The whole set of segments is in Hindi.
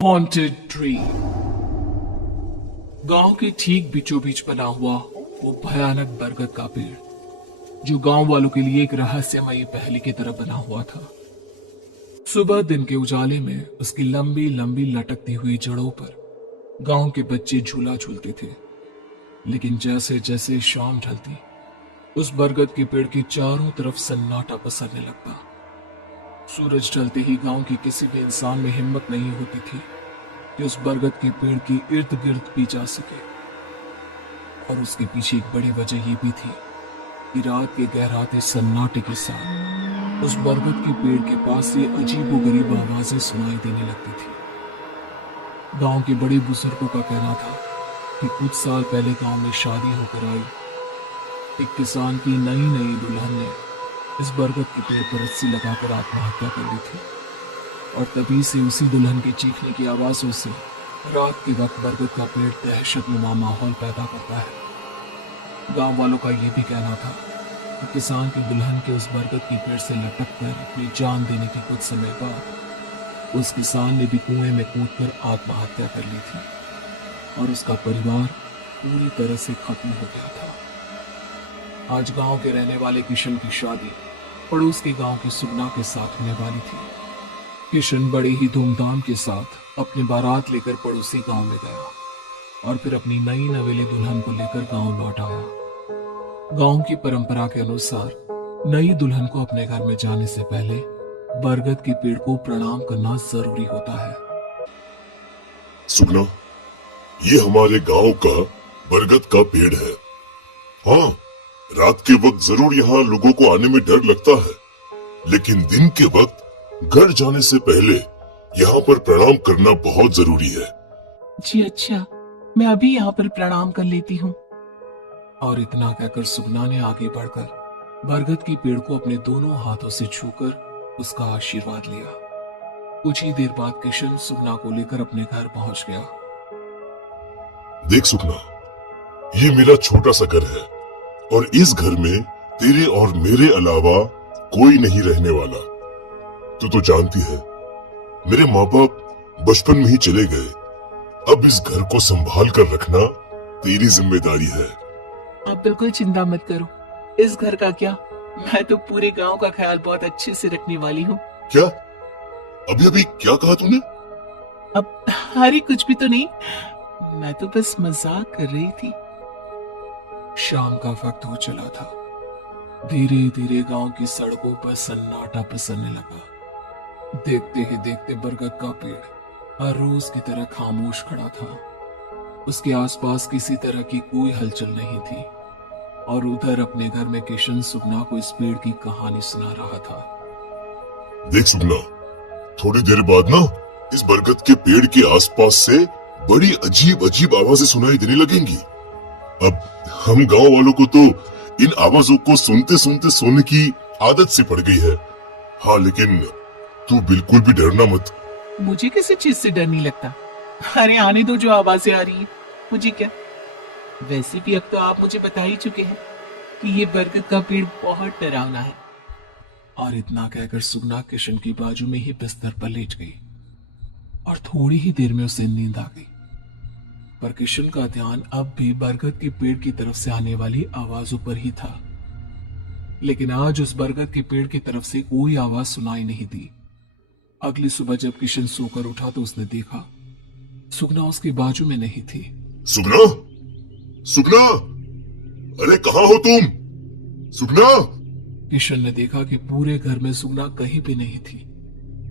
Haunted tree. गांव के ठीक बीचों बीच बना हुआ वो भयानक बरगद का पेड़, जो गांव वालों के लिए एक रहस्यमयी पहेली की तरह बना हुआ था। सुबह दिन के उजाले में उसकी लंबी लंबी लटकती हुई जड़ों पर गांव के बच्चे झूला झूलते थे। लेकिन जैसे जैसे शाम ढलती, उस बरगद के पेड़ के चारों तरफ सन्नाटा पसरने लगता। सूरज ढलते ही गांव के किसी भी इंसान में हिम्मत नहीं होती थी कि उस बरगद के पेड़ के इर्द गिर्द भी जा सके। और उसके पीछे एक बड़ी वजह यह भी थी कि रात के गहराते सन्नाटे के साथ उस बरगद के पेड़ के पास से अजीबोगरीब आवाजें सुनाई देने लगती थी। गांव के बड़े बुजुर्गों का कहना था कि कुछ साल पहले गांव में शादी होकर आई एक किसान की नई नई दुल्हन ने इस बरगद के पेड़ पर रस्सी लगाकर आत्महत्या कर ली थी। और तभी से उसी दुल्हन के चीखने की आवाजों से रात के वक्त बरगद का पेड़ दहशतनुमा माहौल पैदा करता है। गांव वालों का यह भी कहना था कि किसान की दुल्हन के उस बरगद के पेड़ से लटक कर अपनी जान देने के कुछ समय बाद उस किसान ने भी कुएं में कूदकर आत्महत्या कर ली थी और उसका परिवार पूरी तरह से खत्म हो गया था। आज गांव के रहने वाले किशन की शादी पड़ोस के गांव की सुगना के साथ होने वाली थी। किशन बड़े ही धूमधाम के साथ अपनी बारात लेकर पड़ोसी गांव में गया और फिर अपनी नई नवेली दुल्हन को लेकर गांव लौट आया। गांव की परंपरा के अनुसार नई दुल्हन को अपने घर में जाने से पहले बरगद के पेड़ को प्रणाम करना जरूरी होता है। सुगना, ये हमारे गांव का बरगद का पेड़ है। हाँ, रात के वक्त जरूर यहाँ लोगों को आने में डर लगता है, लेकिन दिन के वक्त घर जाने से पहले यहाँ पर प्रणाम करना बहुत जरूरी है। जी अच्छा, मैं अभी यहाँ पर प्रणाम कर लेती हूँ। और इतना कहकर सुगना ने आगे बढ़कर बरगद के पेड़ को अपने दोनों हाथों से छूकर उसका आशीर्वाद लिया। कुछ ही देर बाद किशन सुगना को लेकर अपने घर पहुंच गया। देख सुगना, ये मेरा छोटा सा घर है और इस घर में तेरे और मेरे अलावा कोई नहीं रहने वाला। तू तो जानती है, मेरे माँ बाप बचपन में ही चले गए। अब इस घर को संभाल कर रखना तेरी जिम्मेदारी है। आप बिल्कुल चिंता मत करो, इस घर का क्या, मैं तो पूरे गांव का ख्याल बहुत अच्छे से रखने वाली हूँ। क्या? अभी अभी क्या कहा तूने? अब अरे कुछ भी तो नहीं, मैं तो बस मजाक कर रही थी। शाम का वक्त हो चला था। धीरे धीरे गांव की सड़कों पर सन्नाटा पसरने लगा। देखते ही देखते बरगद का पेड़ हर रोज की तरह खामोश खड़ा था। उसके आसपास किसी तरह की कोई हलचल नहीं थी और उधर अपने घर में किशन सुगना को इस पेड़ की कहानी सुना रहा था। देख सुगना, थोड़ी देर बाद ना इस बरगद के पेड़ के आसपास से बड़ी अजीब अजीब आवाजें सुनाई देने लगेंगी। अब हम गांव वालों को तो इन आवाजों को सुनते सुनते सोने की आदत सी पड़ गई है। हाँ, लेकिन तू बिल्कुल भी डरना मत। मुझे किसी चीज से डर नहीं लगता। अरे आने दो, जो आवाजें आ रही है मुझे क्या। वैसे भी अब तो आप मुझे बता ही चुके हैं कि ये बरगद का पेड़ बहुत डरावना है। और इतना कहकर सुगना किशन की बाजू में ही बिस्तर पर लेट गई और थोड़ी ही देर में उसे नींद आ गई। पर किशन का ध्यान अब भी बरगद के पेड़ की तरफ से आने वाली आवाजों पर ही था। लेकिन आज उस बरगद के पेड़ की तरफ से कोई आवाज सुनाई नहीं दी। अगली सुबह जब किशन सोकर उठा तो उसने देखा सुगना उसके बाजू में नहीं थी। सुगना, सुगना, अरे कहाँ हो तुम? सुगना! किशन ने देखा कि पूरे घर में सुगना कहीं भी नहीं थी।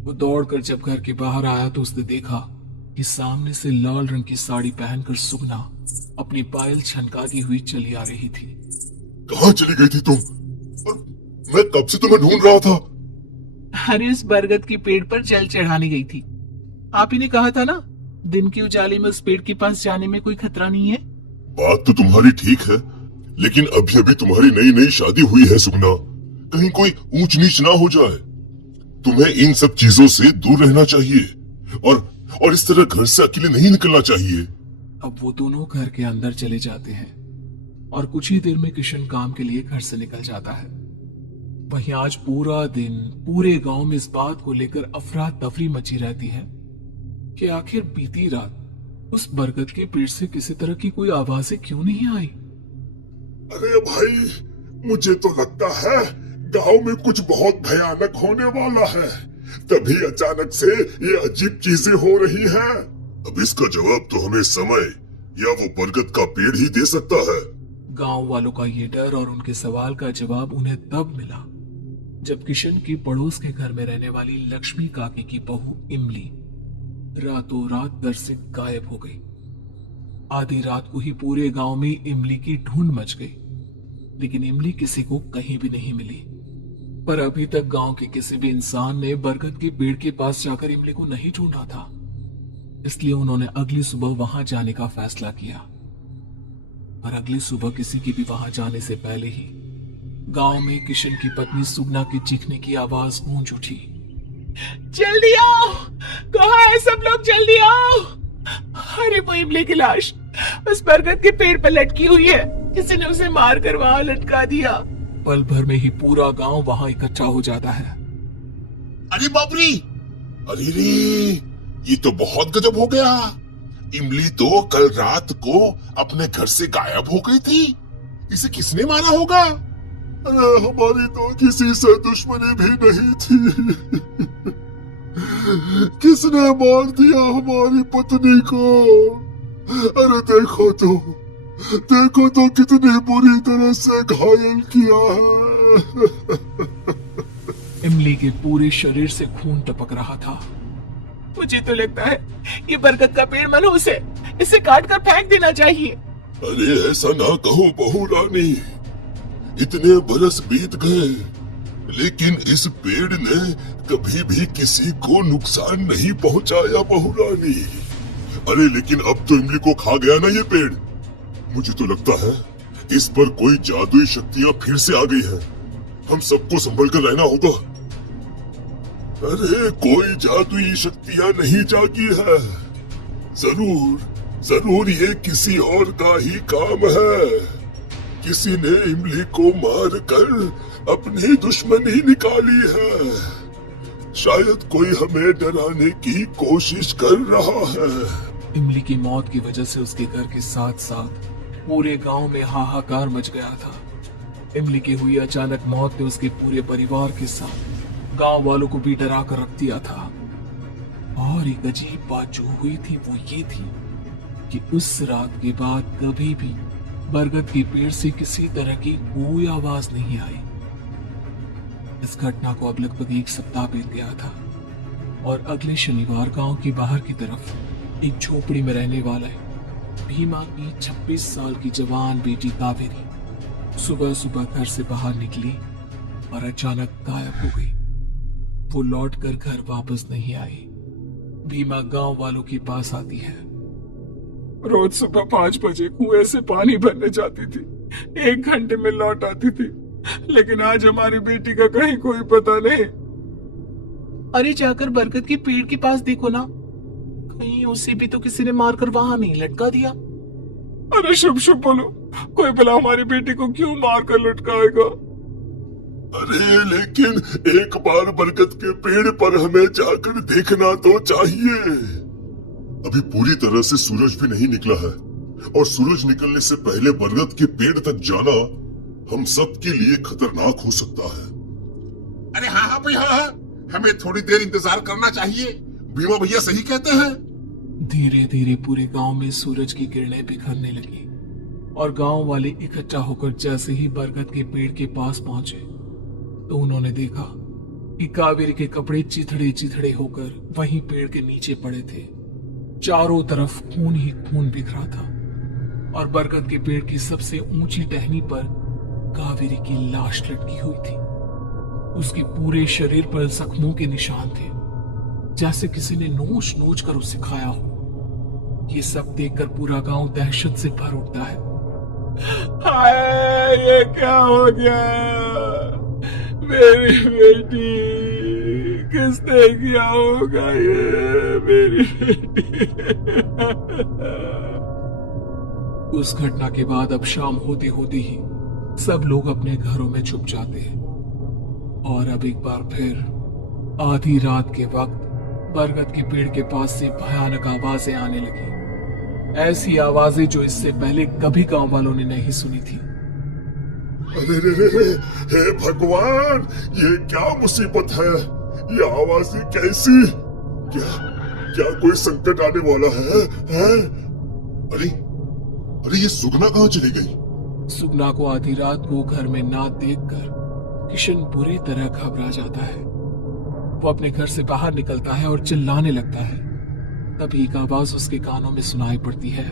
वो दौड़कर जब घर के बाहर आया तो उसने देखा कि सामने से लाल रंग की साड़ी पहनकर सुगना अपनी पायल छनकाती हुई चली आ रही थी। कहाँ चली गई थी तुम? और मैं कब से तुम्हें ढूंढ रहा था। अरे उस बरगद के पेड़ पर जल चढ़ाने गई थी। आप ही ने कहा था ना, दिन के उजाले में उस पेड़ के पास जाने में कोई खतरा नहीं है। बात तो तुम्हारी ठीक है, लेकिन अभी अभी तुम्हारी नई नई शादी हुई है सुगना। कहीं कोई ऊंच नीच ना हो जाए। तुम्हें इन सब चीजों से दूर रहना चाहिए और इस तरह घर से अकेले नहीं निकलना चाहिए। अब वो दोनों घर के अंदर चले जाते हैं और कुछ ही देर में किशन काम के लिए घर से निकल जाता है। वहीं आज पूरा दिन पूरे गांव में इस बात को लेकर अफरा तफरी मची रहती है कि आखिर बीती रात उस बरगद के पेड़ से किसी तरह की कोई आवाजें क्यों नहीं आई। अरे भाई, मुझे तो लगता है गांव में कुछ बहुत भयानक होने वाला है, तभी अचानक से ये अजीब चीजें हो रही हैं। अब इसका जवाब तो हमें समय या वो बरगद का पेड़ ही दे सकता है। गांव वालों का ये डर और उनके सवाल का जवाब उन्हें तब मिला जब किशन की पड़ोस के घर में रहने वाली लक्ष्मी काकी की बहू इमली रातों रात दर से गायब हो गई। आधी रात को ही पूरे गांव में इमली की ढूंढ मच गई, लेकिन इमली किसी को कहीं भी नहीं मिली। पर अभी तक गांव के किसी भी इंसान ने बरगद के पेड़ के पास जाकर इमली को नहीं ढूंढा था, इसलिए उन्होंने अगली सुबह वहां जाने का फैसला किया। पर अगली सुबह किसी की भी वहां जाने से पहले ही गांव में किशन की पत्नी सुगना के चीखने की आवाज गूंज उठी। जल्दी आओ, कहाँ है सब लोग, जल्दी आओ। अरे वो इमली की लाश उस बरगद के पेड़ पर लटकी हुई है, किसी ने उसे मार कर वहां लटका दिया। पल भर में ही पूरा गांव वहां इकट्ठा हो जाता है। अरे बाप रे, अरे रे, ये तो बहुत गजब हो गया। इमली तो कल रात को अपने घर से गायब हो गई थी, इसे किसने मारा होगा? अरे हमारी तो किसी से दुश्मनी भी नहीं थी। किसने मार दिया हमारी पत्नी को? अरे देखो तो कितनी बुरी तरह से घायल किया है। इमली के पूरे शरीर से खून टपक रहा था। मुझे तो लगता है ये बरगद का पेड़ मनहूस है, इसे काट कर फेंक देना चाहिए। अरे ऐसा ना कहो बहू रानी, इतने बरस बीत गए लेकिन इस पेड़ ने कभी भी किसी को नुकसान नहीं पहुंचाया बहू रानी। अरे लेकिन अब तो इमली को खा गया ना ये पेड़। मुझे तो लगता है इस पर कोई जादुई शक्तियां फिर से आ गई है, हम सबको संभल कर रहना होगा। अरे कोई जादुई शक्तियां नहीं जागी है, जरूर ये किसी और का ही काम है। किसी ने इमली को मार कर अपनी दुश्मनी निकाली है। शायद कोई हमें डराने की कोशिश कर रहा है। इमली की मौत की वजह से उसके घर के साथ साथ पूरे गांव में हाहाकार मच गया था। इमली की हुई अचानक मौत ने उसके पूरे परिवार के साथ गांव वालों को भी डरा कर रख दिया था। और एक अजीब बात जो हुई थी वो ये थी कि उस रात के बाद कभी भी बरगद के पेड़ से किसी तरह की कोई आवाज नहीं आई। इस घटना को अब लगभग एक सप्ताह बीत गया था और अगले शनिवार गांव की बाहर की तरफ एक झोपड़ी में रहने वाला है भीमा की 26 साल की जवान बेटी कावेरी सुबह सुबह घर से बाहर निकली और अचानक गायब हो गई। वो लौटकर घर वापस नहीं आई। भीमा गांव वालों के पास आती है। रोज सुबह 5 बजे कुएं से पानी भरने जाती थी, 1 घंटे में लौट आती थी, लेकिन आज हमारी बेटी का कहीं कोई पता नहीं। अरे जाकर बरगद के पेड़ के पास देखो ना, कहीं उसे भी तो किसी ने मारकर वहां नहीं लटका दिया। अरे शुभ शुभ बोलो, कोई भला हमारी बेटी को क्यों मारकर लटकाएगा? अरे लेकिन एक बार बरगद के पेड़ पर हमें जाकर देखना तो चाहिए। अभी पूरी तरह से सूरज भी नहीं निकला है और सूरज निकलने से पहले बरगद के पेड़ तक जाना हम सब के लिए खतरनाक हो सकता है। अरे हाँ भाई हाँ, हमें थोड़ी देर इंतजार करना चाहिए, भीमा भैया सही कहते हैं। धीरे धीरे पूरे गांव में सूरज की किरणें बिखरने लगी और गांव वाले इकट्ठा होकर जैसे ही बरगद के पेड़ के पास पहुंचे तो उन्होंने देखा कि कावेरी के कपड़े चिथड़े चिथड़े होकर वहीं पेड़ के नीचे पड़े थे। चारों तरफ खून ही खून बिखरा था और बरगद के पेड़ की सबसे ऊंची टहनी पर कावेरी की लाश लटकी हुई थी। उसके पूरे शरीर पर जख्मों के निशान थे, जैसे किसी ने नोच नोच कर उसे खाया हो। ये सब देखकर पूरा गांव दहशत से भर उठता है। हाय, ये क्या हो गया? मेरी बेटी किसने किया होगा ये मेरी बेटी? उस घटना के बाद अब शाम होते होते ही सब लोग अपने घरों में छुप जाते हैं और अब एक बार फिर आधी रात के वक्त बरगद के पेड़ के पास से भयानक आवाजें आने लगी, ऐसी आवाजें जो इससे पहले कभी गांव वालों ने नहीं सुनी थी। अरे रे, हे भगवान, ये क्या मुसीबत है? ये आवाजें कैसी? क्या कोई संकट आने वाला है? अरे अरे, ये सुगना कहाँ चली गई? सुगना को आधी रात को घर में ना देखकर किशन बुरी तरह घबरा जाता है। वो अपने घर से बाहर निकलता है और चिल्लाने लगता है। तभी एक आवाज उसके कानों में सुनाई पड़ती है।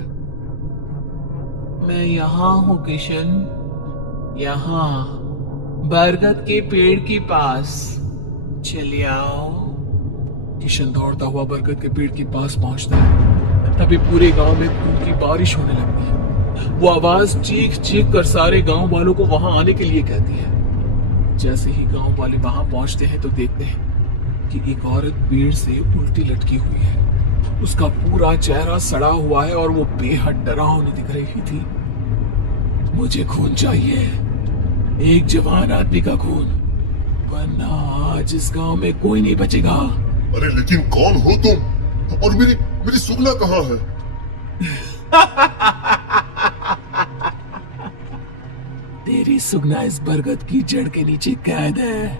मैं यहाँ हूँ किशन, यहाँ बरगद के पेड़ के पास, चले आओ। किशन दौड़ता हुआ बरगद के पेड़ के पास पहुंचता है। तभी पूरे गांव में खून की बारिश होने लगती है। वो आवाज चीख चीख कर सारे गांव वालों को वहां आने के लिए कहती है। जैसे ही गांव वाले वहां पहुंचते हैं तो देखते हैं कि एक औरत पेड़ से उल्टी लटकी हुई है। उसका पूरा चेहरा सड़ा हुआ है और वो बेहद डरावनी दिख रही थी। मुझे खून चाहिए, एक जवान आदमी का खून, वरना आज इस गांव में कोई नहीं बचेगा। अरे लेकिन कौन हो तुम? और मेरी सुगना कहाँ है? तेरी सुगना इस बरगद की जड़ के नीचे कैद है।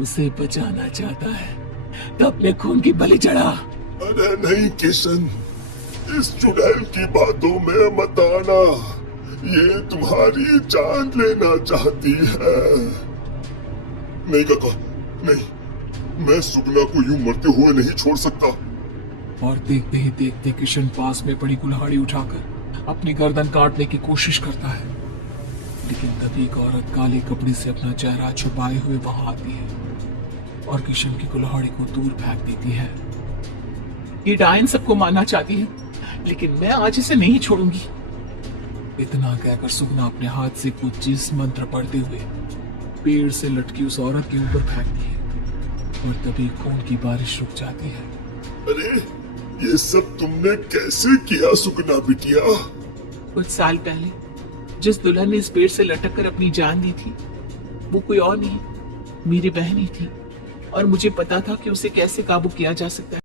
उसे बचाना चाहता है तो अपने खून की बलि चढ़ा। अरे नहीं किशन, इस चुड़ैल की बातों में मत आना। ये तुम्हारी जान लेना चाहती है। नहीं काका, नहीं, मैं सुगना को यूं मरते हुए नहीं छोड़ सकता। और देखते ही देखते किशन पास में पड़ी कुल्हाड़ी उठाकर अपनी गर्दन काटने की कोशिश करता है। लेकिन तभी एक औरत काले कपड़े से अपना चेहरा छुपाए हुए वहां आती है और किशन की कुल्हाड़ी को दूर फेंक देती है। ये डायन सबको मारना चाहती है, लेकिन मैं आज इसे नहीं छोड़ूंगी। इतना कहकर सुगना अपने हाथ से कुछ चीज मंत्र पढ़ते हुए पेड़ से लटकी उस औरत के ऊपर फेंकती है और तभी खून की बारिश रुक जाती है। अरे ये सब तुमने कैसे किया सुगना बिटिया? कुछ साल पहले जिस दुल्हन ने इस पेड़ से लटक कर अपनी जान दी थी, वो कोई और नहीं, मेरी बहन ही थी। और मुझे पता था कि उसे कैसे काबू किया जा सकता है।